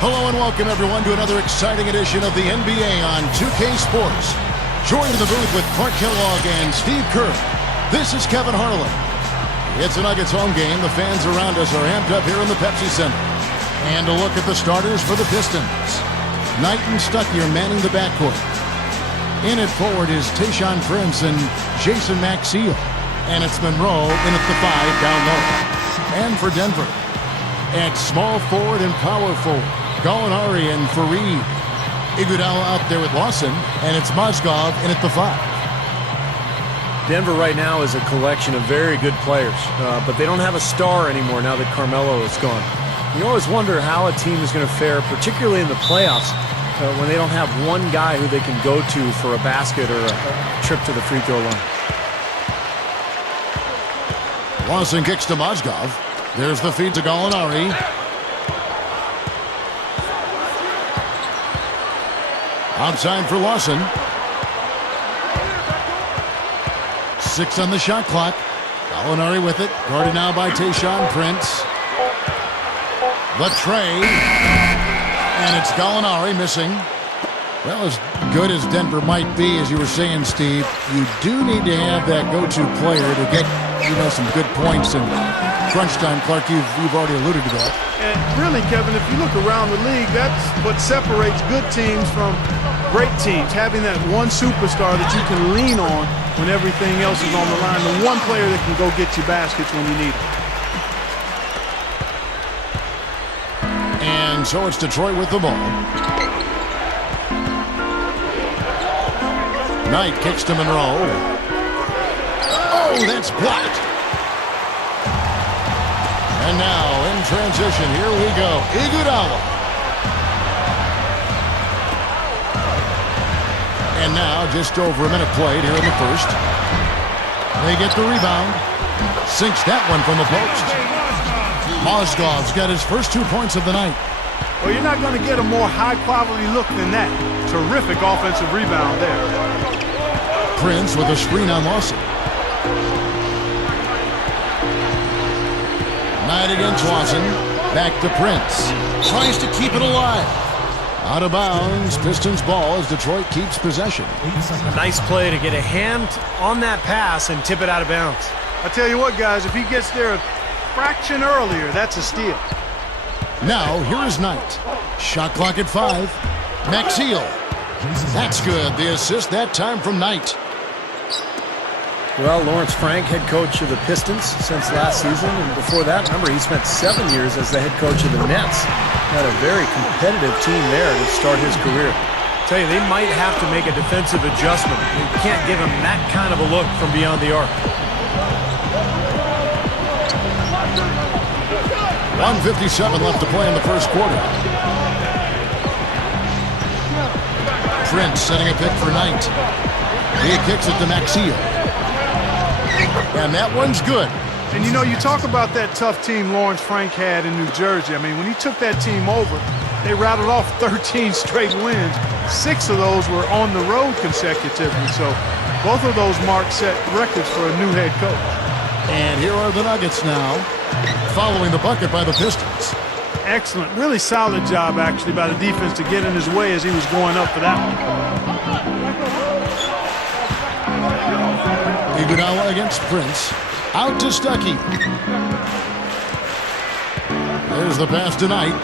Hello and welcome everyone to another exciting edition of the NBA on 2K Sports. Joined in the booth with Clark Kellogg and Steve Kerr. This is Kevin Harlan. It's a Nuggets home game. The fans around us are amped up here in the Pepsi Center. And a look at the starters for the Pistons. Knight and Stuckey are manning the backcourt. In at forward is Tayshaun Prince and Jason Maxiell. And it's Monroe in at the 5 down low. And for Denver, at small forward and power forward, Gallinari and Fareed. Iguodala out there with Lawson, and it's Mozgov in at the 5. Denver right now is a collection of very good players, but they don't have a star anymore now that Carmelo is gone. You always wonder how a team is going to fare, particularly in the playoffs, when they don't have one guy who they can go to for a basket or a trip to the free throw line. Lawson kicks to Mozgov. There's the feed to Gallinari. Outside for Lawson. 6 on the shot clock. Gallinari with it. Guarded now by Tayshaun Prince. The tray. And it's Gallinari missing. Well, as good as Denver might be, as you were saying, Steve, you do need to have that go-to player to get, some good points in crunch time. Clark, you've already alluded to that. And really, Kevin, if you look around the league, that's what separates good teams from great teams. Having that one superstar that you can lean on when everything else is on the line. The one player that can go get you baskets when you need it. And so it's Detroit with the ball. Knight kicks to Monroe. Oh, that's blocked. And now in transition, here we go. Iguodala. And now just over a minute played here in the first. They get the rebound. Sinks that one from the post. Mozgov's got his first 2 points of the night. Well, you're not going to get a more high-quality look than that. Terrific offensive rebound there. Prince with a screen on Lawson. Knight against Lawson. Back to Prince. Tries to keep it alive. Out of bounds. Pistons ball as Detroit keeps possession. A nice play to get a hand on that pass and tip it out of bounds. I tell you what, guys, if he gets there a fraction earlier, that's a steal. Now, here is Knight. Shot clock at 5. Maxiell. That's good. The assist that time from Knight. Well, Lawrence Frank, head coach of the Pistons since last season, and before that, remember, he spent 7 years as the head coach of the Nets. Had a very competitive team there to start his career. I tell you, they might have to make a defensive adjustment. They can't give him that kind of a look from beyond the arc. 1:57 left to play in the first quarter. Prince setting a pick for Knight. He kicks it to Maxiell. And that one's good. And you talk about that tough team Lawrence Frank had in New Jersey. I mean, when he took that team over, they rattled off 13 straight wins. 6 of those were on the road consecutively. So both of those marks set records for a new head coach. And here are the Nuggets now, following the bucket by the Pistons. Excellent. Really solid job, actually, by the defense to get in his way as he was going up for that one. Iguodala against Prince. Out to Stuckey. There's the pass to Knight.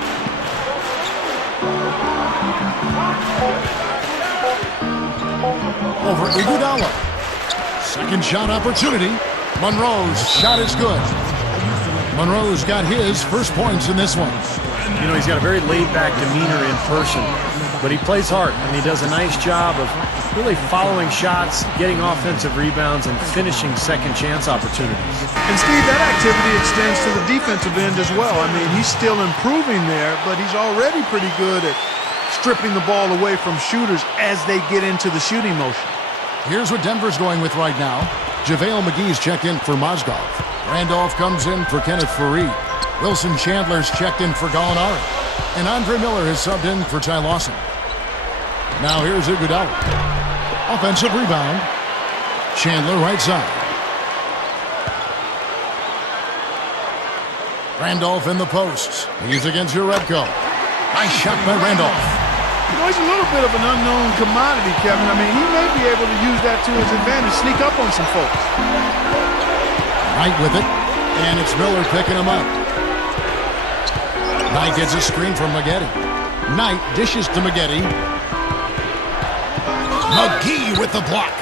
Over Iguodala. Second shot opportunity. Monroe's shot is good. Monroe's got his first points in this one. He's got a very laid-back demeanor in person, but he plays hard, and he does a nice job of really following shots, getting offensive rebounds, and finishing second-chance opportunities. And, Steve, that activity extends to the defensive end as well. I mean, he's still improving there, but he's already pretty good at stripping the ball away from shooters as they get into the shooting motion. Here's what Denver's going with right now. JaVale McGee's checked in for Mozgov. Randolph comes in for Kenneth Fareed. Wilson Chandler's checked in for Gallinari. And Andre Miller has subbed in for Ty Lawson. Now here's Iguodala. Offensive rebound. Chandler right side. Randolph in the posts. He's against Uredko. Nice shot by Randolph. You know, he's a little bit of an unknown commodity, Kevin. I mean, he may be able to use that to his advantage, sneak up on some folks. Knight with it, and it's Miller picking him up. Knight gets a screen from Maggette. Knight dishes to Maggette. McGee with the block.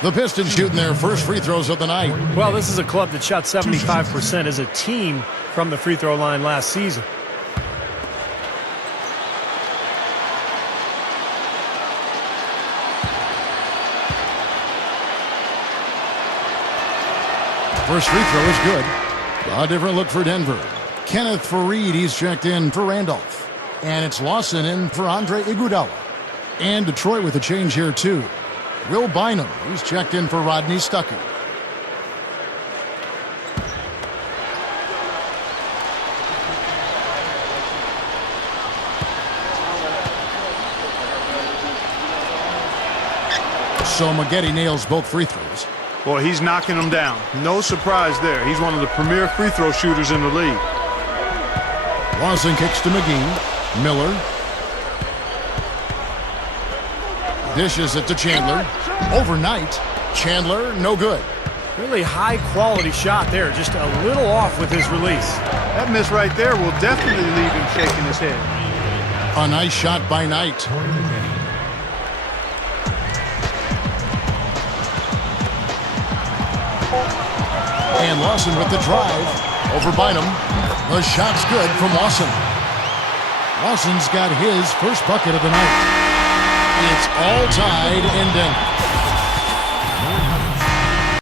The Pistons shooting their first free throws of the night. Well, this is a club that shot 75% as a team from the free throw line last season. First free throw is good. A different look for Denver. Kenneth Faried, he's checked in for Randolph. And it's Lawson in for Andre Iguodala. And Detroit with a change here, too. Will Bynum, he's checked in for Rodney Stuckey. So Maggette nails both free throws. Boy, he's knocking them down. No surprise there. He's one of the premier free throw shooters in the league. Lawson kicks to McGee. Miller. Dishes it to Chandler. Overnight. Chandler, no good. Really high-quality shot there. Just a little off with his release. That miss right there will definitely leave him shaking his head. A nice shot by Knight. And Lawson with the drive. Over Bynum. The shot's good from Lawson. Lawson's got his first bucket of the night. It's all tied in Denver.